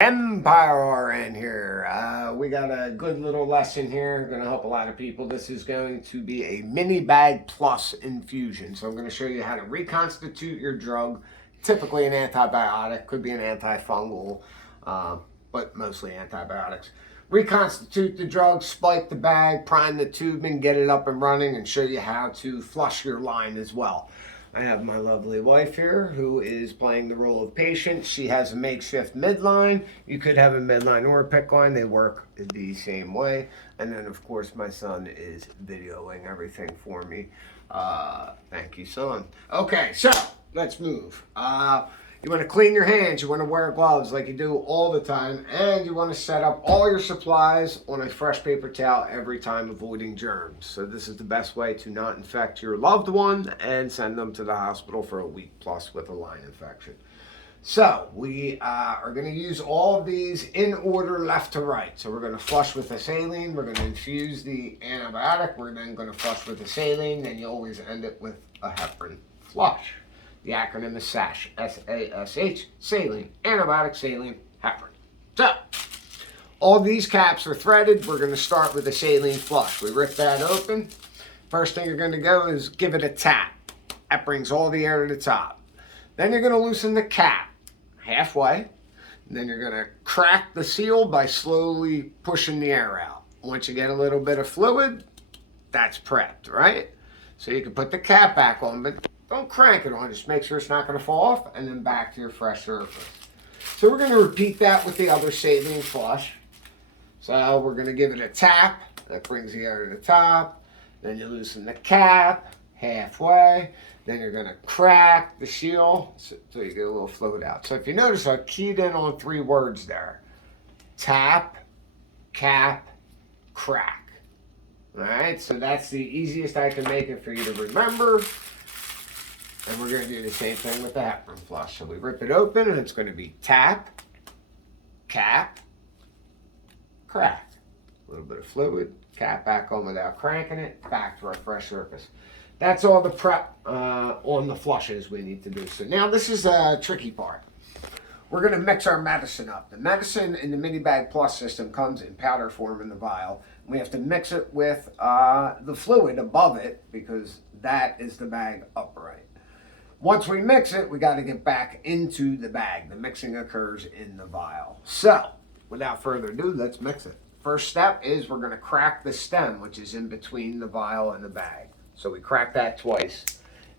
Empire RN here. We got a good little lesson here. Going to help a lot of people. This is going to be a mini bag plus infusion. So I'm going to show you how to reconstitute your drug. Typically an antibiotic, could be an antifungal, but mostly antibiotics. Reconstitute the drug, spike the bag, prime the tubing, get it up and running, and show you how to flush your line as well. I have my lovely wife here who is playing the role of patient. She has a makeshift midline. You could have a midline or a PICC line. They work the same way. And then, of course, my son is videoing everything for me. Thank you, son. Okay, so let's move. You want to clean your hands. You want to wear gloves like you do all the time. And you want to set up all your supplies on a fresh paper towel every time, avoiding germs. So this is the best way to not infect your loved one and send them to the hospital for a week plus with a line infection. So we are going to use all of these in order left to right. So we're going to flush with a saline. We're going to infuse the antibiotic. We're then going to flush with a saline. Then you always end it with a heparin flush. The acronym is SASH, S-A-S-H, saline, antibiotic, saline, heparin. So, all these caps are threaded. We're going to start with a saline flush. We rip that open. First thing you're going to go is give it a tap. That brings all the air to the top. Then you're going to loosen the cap halfway. And then you're going to crack the seal by slowly pushing the air out. Once you get a little bit of fluid, that's prepped, right? So you can put the cap back on, but don't crank it on. Just make sure it's not going to fall off, and then back to your fresh surface. So we're going to repeat that with the other saline flush. So we're going to give it a tap. That brings the air to the top. Then you loosen the cap halfway. Then you're going to crack the seal so you get a little fluid out. So if you notice, I keyed in on 3 words there. Tap, cap, crack. All right, so that's the easiest I can make it for you to remember. And we're going to do the same thing with the heparin flush. So we rip it open, and it's going to be tap, cap, crack. A little bit of fluid, cap back on without cranking it, back to our fresh surface. That's all the prep on the flushes we need to do. So now this is a tricky part. We're going to mix our medicine up. The medicine in the mini bag plus system comes in powder form in the vial. We have to mix it with the fluid above it because that is the bag upright. Once we mix it, we got to get back into the bag. The mixing occurs in the vial. So, without further ado, let's mix it. First step is we're going to crack the stem, which is in between the vial and the bag. So we crack that twice.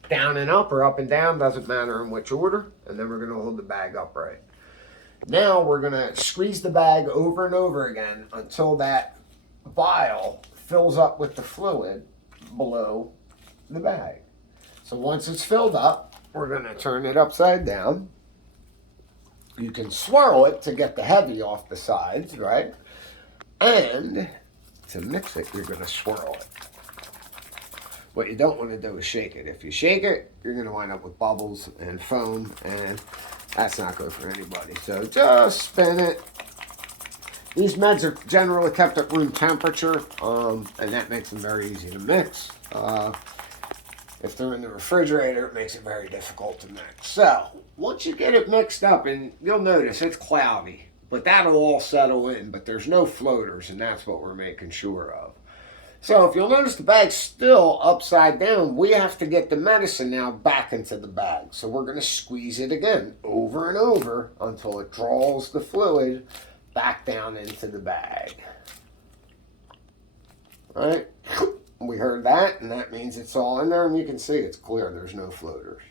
Down and up or up and down, doesn't matter in which order. And then we're going to hold the bag upright. Now we're going to squeeze the bag over and over again until that vial fills up with the fluid below the bag. So once it's filled up, we're going to turn it upside down. You can swirl it to get the heavy off the sides, right? And to mix it, you're going to swirl it. What you don't want to do is shake it. If you shake it, you're going to wind up with bubbles and foam, and that's not good for anybody. So just spin it. These meds are generally kept at room temperature, and that makes them very easy to mix. If they're in the refrigerator, it makes it very difficult to mix. So, once you get it mixed up, and you'll notice it's cloudy, but that'll all settle in, but there's no floaters, and that's what we're making sure of. So, if you'll notice the bag's still upside down, we have to get the medicine now back into the bag. So, we're going to squeeze it again, over and over, until it draws the fluid back down into the bag. All right? We heard that, and that means it's all in there, and you can see it's clear. There's no floaters.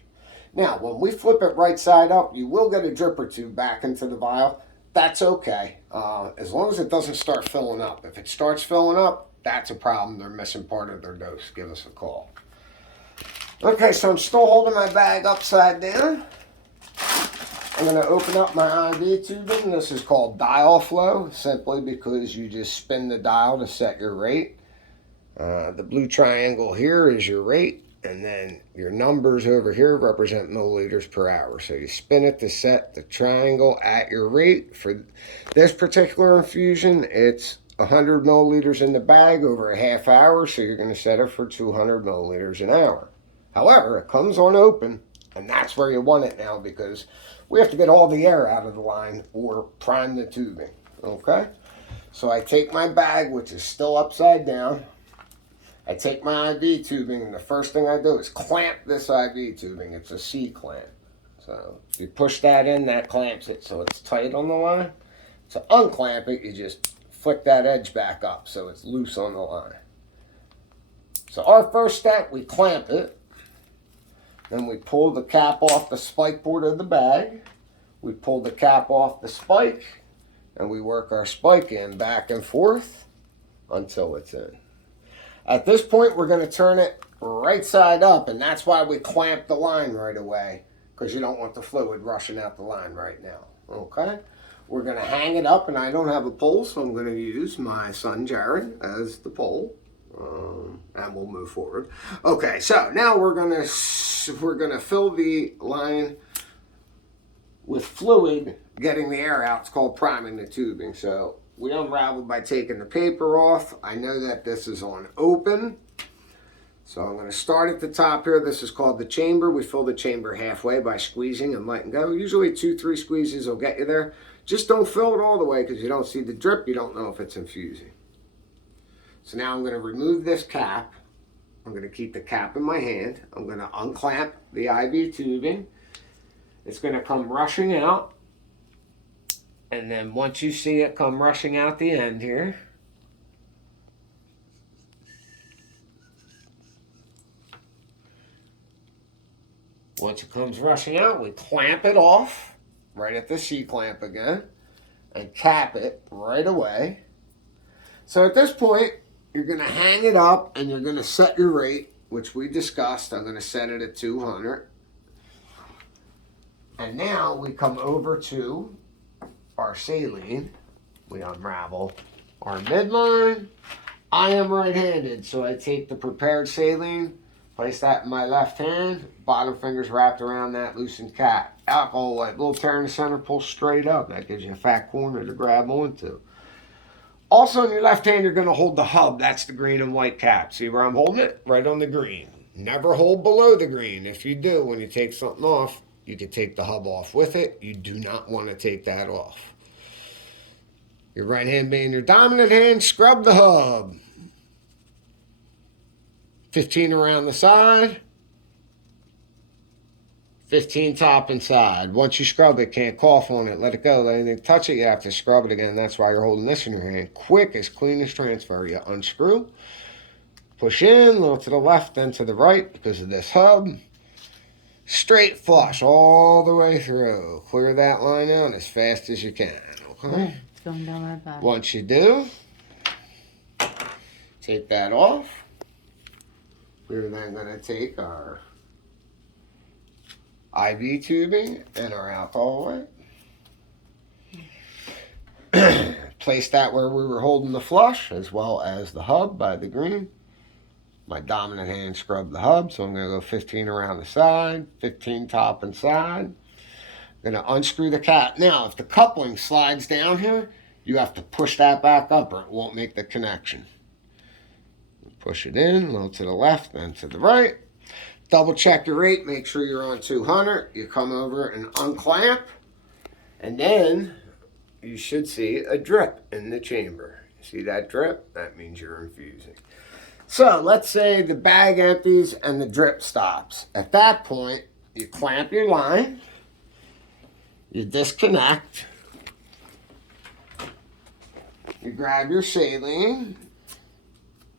Now, when we flip it right side up, you will get a drip or two back into the vial. That's okay, as long as it doesn't start filling up. If it starts filling up, that's a problem. They're missing part of their dose. Give us a call. Okay, so I'm still holding my bag upside down. I'm going to open up my IV tubing. This is called dial flow, simply because you just spin the dial to set your rate. The blue triangle here is your rate, and then your numbers over here represent milliliters per hour. So you spin it to set the triangle at your rate. For this particular infusion, it's 100 milliliters in the bag over a half hour, so you're going to set it for 200 milliliters an hour. However, it comes on open, and that's where you want it now, because we have to get all the air out of the line or prime the tubing. Okay? So I take my bag, which is still upside down. I take my IV tubing, and the first thing I do is clamp this IV tubing. It's a C clamp. So if you push that in, that clamps it so it's tight on the line. To unclamp it, you just flick that edge back up so it's loose on the line. So our first step, we clamp it. Then we pull the cap off the spike board of the bag. We pull the cap off the spike, and we work our spike in back and forth until it's in. At this point, we're going to turn it right side up, and that's why we clamp the line right away, because you don't want the fluid rushing out the line right now. Okay? We're going to hang it up, and I don't have a pole, so I'm going to use my son Jared as the pole, and we'll move forward. Okay, so now we're going to fill the line with fluid, getting the air out. It's called priming the tubing. So we unravel by taking the paper off. I know that this is on open. So I'm going to start at the top here. This is called the chamber. We fill the chamber halfway by squeezing and letting go. Usually 2-3 squeezes will get you there. Just don't fill it all the way because you don't see the drip. You don't know if it's infusing. So now I'm going to remove this cap. I'm going to keep the cap in my hand. I'm going to unclamp the IV tubing. It's going to come rushing out. And then once you see it come rushing out the end here, once it comes rushing out, we clamp it off right at the C-clamp again and cap it right away. So at this point, you're going to hang it up and you're going to set your rate, which we discussed. I'm going to set it at 200. And now we come over to our saline. We unravel our midline. I am right-handed, so I take the prepared saline, place that in my left hand, bottom finger's wrapped around that loosened cap. Alcohol wipe, little tear in the center, pull straight up. That gives you a fat corner to grab onto. Also in your left hand, you're going to hold the hub. That's the green and white cap. See where I'm holding it? Right on the green. Never hold below the green. If you do, when you take something off, you can take the hub off with it. You do not want to take that off. Your right hand being your dominant hand, scrub the hub. 15 around the side. 15 top and side. Once you scrub it, can't cough on it. Let it go. Let anything touch it, you have to scrub it again. That's why you're holding this in your hand. Quick, as clean as transfer. You unscrew. Push in, a little to the left, then to the right because of this hub. Straight flush all the way through. Clear that line out as fast as you can. Okay? It's going down my back. Once you do, take that off. We're then going to take our IV tubing and our alcohol wipe. Place that where we were holding the flush as well as the hub by the green. My dominant hand scrubbed the hub, so I'm going to go 15 around the side, 15 top and side. I'm going to unscrew the cap. Now, if the coupling slides down here, you have to push that back up or it won't make the connection. Push it in, a little to the left, then to the right. Double check your rate, make sure you're on 200. You come over and unclamp, and then you should see a drip in the chamber. See that drip? That means you're infusing. So let's say the bag empties and the drip stops. At that point, you clamp your line, you disconnect, you grab your saline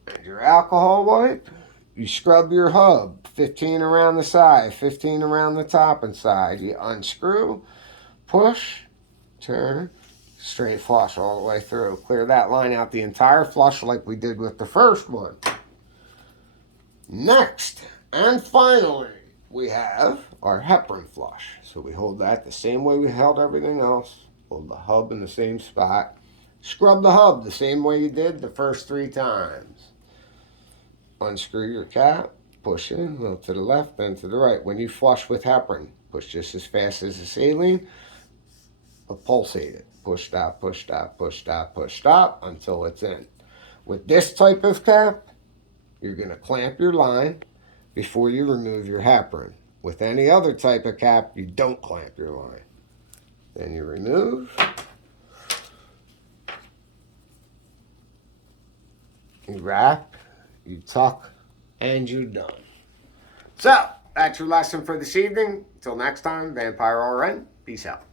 and your alcohol wipe, you scrub your hub, 15 around the side, 15 around the top and side. You unscrew, push, turn, straight flush all the way through. Clear that line out the entire flush like we did with the first one. Next, and finally, we have our heparin flush. So we hold that the same way we held everything else. Hold the hub in the same spot. Scrub the hub the same way you did the first 3 times. Unscrew your cap, push in, a little to the left, then to the right. When you flush with heparin, push just as fast as the saline, but pulsate it. Push, stop, push, stop, push, stop, push, stop, until it's in. With this type of cap, you're going to clamp your line before you remove your heparin. With any other type of cap, you don't clamp your line. Then you remove. You wrap, you tuck, and you're done. So, that's your lesson for this evening. Until next time, Vampire RN. Peace out.